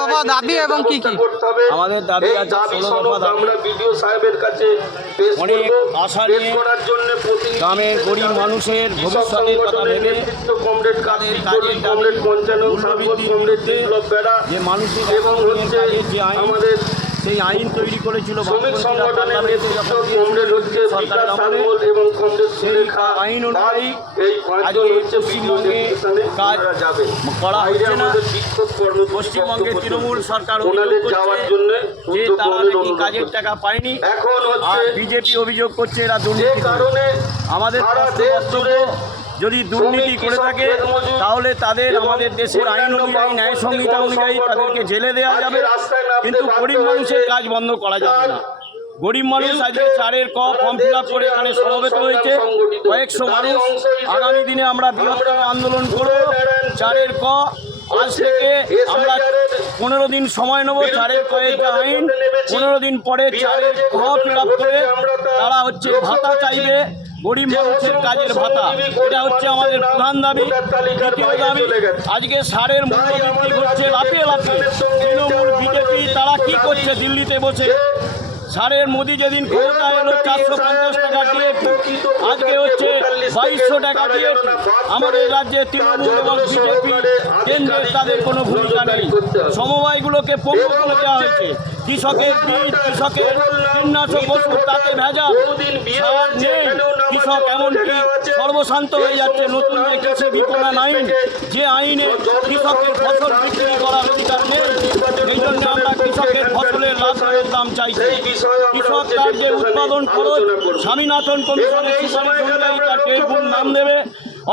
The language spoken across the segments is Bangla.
দফা দাবি এবং কি কি আমাদের দাবি আছে 16 দফা দাবি। আমরা বিডিও সাহেবের কাছে অনেক আশা নিয়ে গ্রামের গরিব মানুষের ভবিষ্যতের কথা ভেবে তাদের কাজের দাবি মূল্যবৃদ্ধির বিরুদ্ধে যে মানুষের কাজের যে আইন সেই আইন তৈরি করেছিল সরকারের আমলে সেই আইন অনুযায়ী আজকে পশ্চিমবঙ্গে কাজ করা হচ্ছে না। পশ্চিমবঙ্গের তৃণমূল সরকার অভিযোগ করছে যে তারা নাকি কাজের টাকা পায়নি, আর বিজেপি অভিযোগ করছে এরা দুর্নীতি। আমাদের বক্তব্য, যদি দুর্নীতি করে থাকে তাহলে তাদের আমাদের দেশের আইন অনুযায়ী, ন্যায় সংহিতা অনুযায়ী তাদেরকে জেলে দেওয়া যাবে, কিন্তু গরিব মানুষের কাজ বন্ধ করা যাবে না। গরিব মানুষ আজকে 4 ক ফর্ম ফিল আপ করে এখানে সমবেত হয়েছে কয়েকশো মানুষ। আগামী দিনে আমরা বৃহত্তর আন্দোলন করব। 4 ক আজ থেকে আমরা 15 দিন সময় নেব। 4 কয়ের যে আইন 15 দিন পরে 4 ক ফিল আপ করে তারা ভাতা চাইবে, গরিব মানুষের কাজের ভাতা। এটা হচ্ছে আমাদের প্রধান দাবি। দ্বিতীয় দাবি, আজকে সারের মূল্য বৃদ্ধি করছে লাফিয়ে লাফিয়ে। তৃণমূল বিজেপি তারা কি করছে দিল্লিতে বসে? সারের মোদি যেদিন ক্ষমতায় এলো 450 টাকা ডিএপি, আজকে 2200 টাকা ডিএপি। আমাদের রাজ্যে তৃণমূল এবং বিজেপি কেন্দ্রের তাদের কোনো ভূমিকা নেই। সমবায়গুলোকে পঙ্গু করে দেওয়া হয়েছে। কৃষকের বীজ, কৃষকের কীটনাশক ওষুধ তাতে ভেজাল, সার নেই। কৃষক এমনকি সর্বশান্ত হয়ে যাচ্ছে। নতুন যে কৃষি বিপণন আইন, যে আইনে কৃষকের ফসল বিক্রি করার অধিকার নেই, এই জন্য আমরা কৃষকের ফসলের লাভের দাম চাইছি। কৃষক তার যে উৎপাদন খরচ স্বামীনাথন কমিশনের সুপারিশ অনুযায়ী তার 1.5 গুণ দাম দেবে,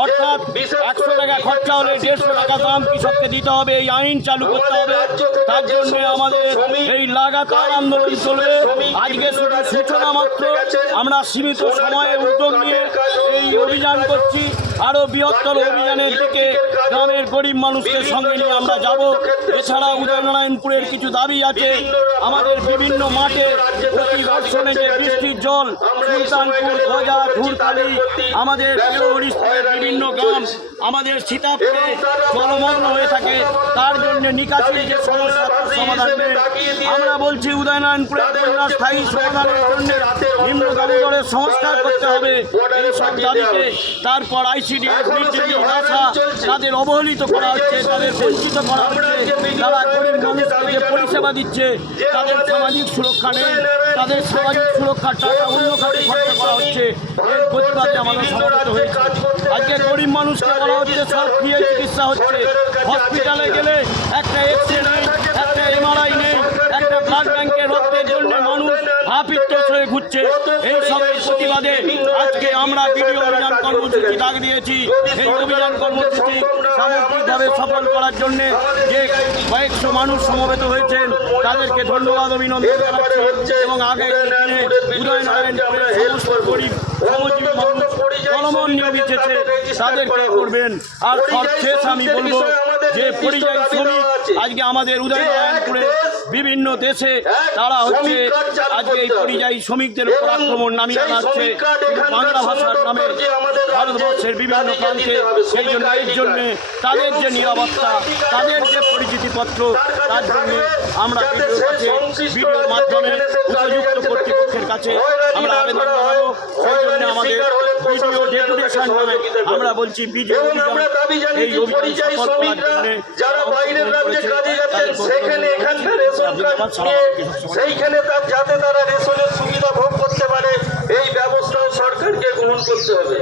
অর্থাৎ 100 টাকা খরচা হলে 150 টাকা দাম কৃষককে দিতে হবে। এই আইন চালু করতে হবে। তার জন্য আমাদের এই লাগাতার আন্দোলন চলবে। আজকে শুধু সূচনা মাত্র, আমরা সীমিত সময়ে উদ্যোগ নিয়ে এই অভিযান করছি। আরও বৃহত্তর অভিযানের দিকে গ্রামের গরিব মানুষকে সঙ্গে নিয়ে আমরা যাব। এছাড়া উদয়নারায়ণপুরের কিছু দাবি আছে। আমাদের বিভিন্ন মাঠে প্রতি বর্ষণে যে বৃষ্টির জল সুলতানপুর, গজা, ধূরকালি, আমাদের হরিশপুরের বিভিন্ন গ্রাম, আমাদের সীতাপুরে জলমগ্ন হয়ে থাকে, তার জন্য নিকাশির যে সমস্যা তার সমাধান নেই। আমরা বলছি উদয়নারায়ণপুরের বন্যা স্থায়ী সমাধানের জন্য নিম্ন দামোদরের সংস্কার করতে হবে। এইসব দাবিতে তারপর আইসিডিএস, আশা তাদের অবহেলিত করা হচ্ছে, তাদের বঞ্চিত করা হচ্ছে। তারা গরিব মানুষকে যে পরিষেবা দিচ্ছে তাদের সামাজিক সুরক্ষা নেই, তাদের সামাজিক সুরক্ষার টাকা অন্য খাতে খরচ করা হচ্ছে। এর প্রতিবাদে আমাদের সমবেত হয়েছে। আজকে গরিব মানুষকে বলা হচ্ছে সব ফ্রি চিকিৎসা হচ্ছে। হসপিটালে গেলে একটা এক্সরে নেই, একটা এমআরআই নেই, একটা ব্লাড ব্যাংকের রক্তের জন্য মানুষ হাপিত্তস হয়ে ঘুরছে। এই সবের প্রতিবাদে আজকে আমরা বিডিও অভিযান কর্মসূচি ডাক দিয়েছি। এই অভিযান কর্মসূচি সামগ্রিকভাবে সফল করার জন্য যে কয়েকশো মানুষ সমবেত হয়েছেন তাদেরকে ধন্যবাদ, অভিনন্দন জানাচ্ছি। এবং আগামী দিনে উদয়নারায়ণপুরের সমস্ত গরিব শ্রমজীবী মানুষ জনমন নিয়ে বিচেছে তাদেরকে করবেন। আর সবশেষ আমি বলবো যে পরিযায়ী শ্রমিক আজকে আমাদের উদয়নারায়ণপুরে বিভিন্ন দেশে তারা আজকে এই পরিযায়ী শ্রমিকদের উপর আক্রমণ নামিয়ে আনাচ্ছে বাংলা ভাষার নামে ভারতবর্ষের বিভিন্ন প্রান্তে। সেই জন্য এর জন্যে তাদের যে নিরাপত্তা, তাদের যে পরিচিতিপত্র, তার জন্য আমরা ভিডিওর মাধ্যমে উপযুক্ত কর্তৃপক্ষের কাছে আমরা আবেদন জানাবো। সেই জন্য আমাদের ভিডিও ডেপুটেশন নামে আমরা বলছি ভিডিও এই অভিযান সফল করার জন্য যারা বাইরের রাজ্যে কাজে যাচ্ছেন সেখানে এখানকার রেশন কার্ড নিয়ে সেইখানে যাতে তারা রেশনের সুবিধা ভোগ করতে পারে, এই ব্যবস্থাও সরকারকে গ্রহণ করতে হবে।